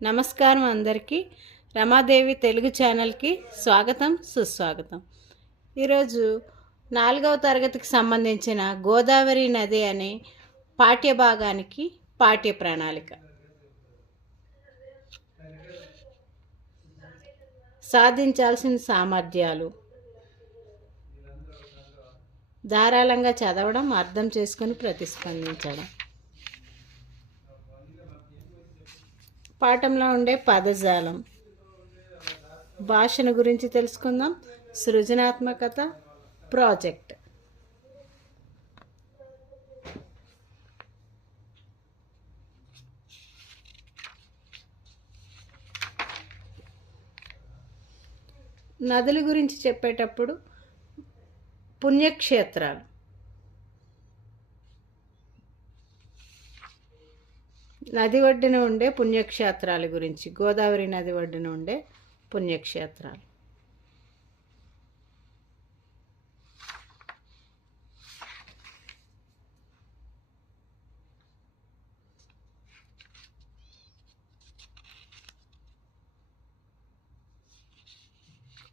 నమస్కారం అందరికీ. రమాదేవి తెలుగు ఛానల్కి స్వాగతం, సుస్వాగతం. ఈరోజు 4వ తరగతికి సంబంధించిన గోదావరి నది అనే పాఠ్యభాగానికి పాఠ్య ప్రణాళిక. సాధించాల్సిన సామర్థ్యాలు: ధారాళంగా చదవడం, అర్థం చేసుకొని ప్రతిస్పందించడం. పాఠంలో ఉండే పదజాలం, భాషను గురించి తెలుసుకుందాం. సృజనాత్మకత, ప్రాజెక్ట్. నదుల గురించి చెప్పేటప్పుడు పుణ్యక్షేత్రాలు, నది ఒడ్డున ఉండే పుణ్యక్షేత్రాల గురించి. గోదావరి నది ఒడ్డున ఉండే పుణ్యక్షేత్రాలు.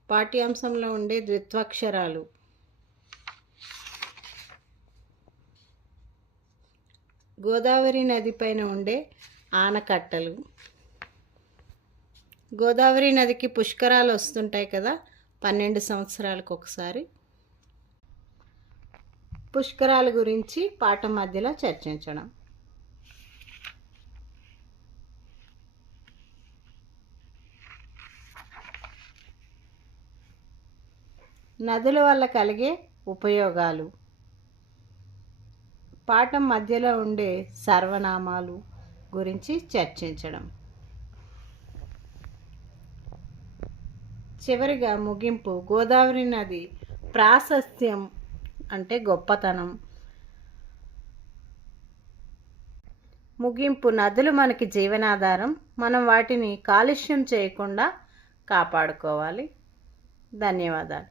పాఠ్యాంశంలో ఉండే ద్విత్వాక్షరాలు: గోదావరి నది పైన ఉండే ఆనకట్టలు. గోదావరి నదికి పుష్కరాలు వస్తుంటాయి కదా 12 సంవత్సరాలకు ఒకసారి. పుష్కరాల గురించి పాఠం మధ్యలో చర్చించడం. నదుల వల్ల కలిగే ఉపయోగాలు. పాఠం మధ్యలో ఉండే సర్వనామాలు గురించి చర్చించడం. చివరిగా ముగింపు. గోదావరి నది ప్రాశస్త్యం అంటే గొప్పతనం. ముగింపు. నదులు మనకి జీవనాధారం. మనం వాటిని కాలుష్యం చేయకుండా కాపాడుకోవాలి. ధన్యవాదాలు.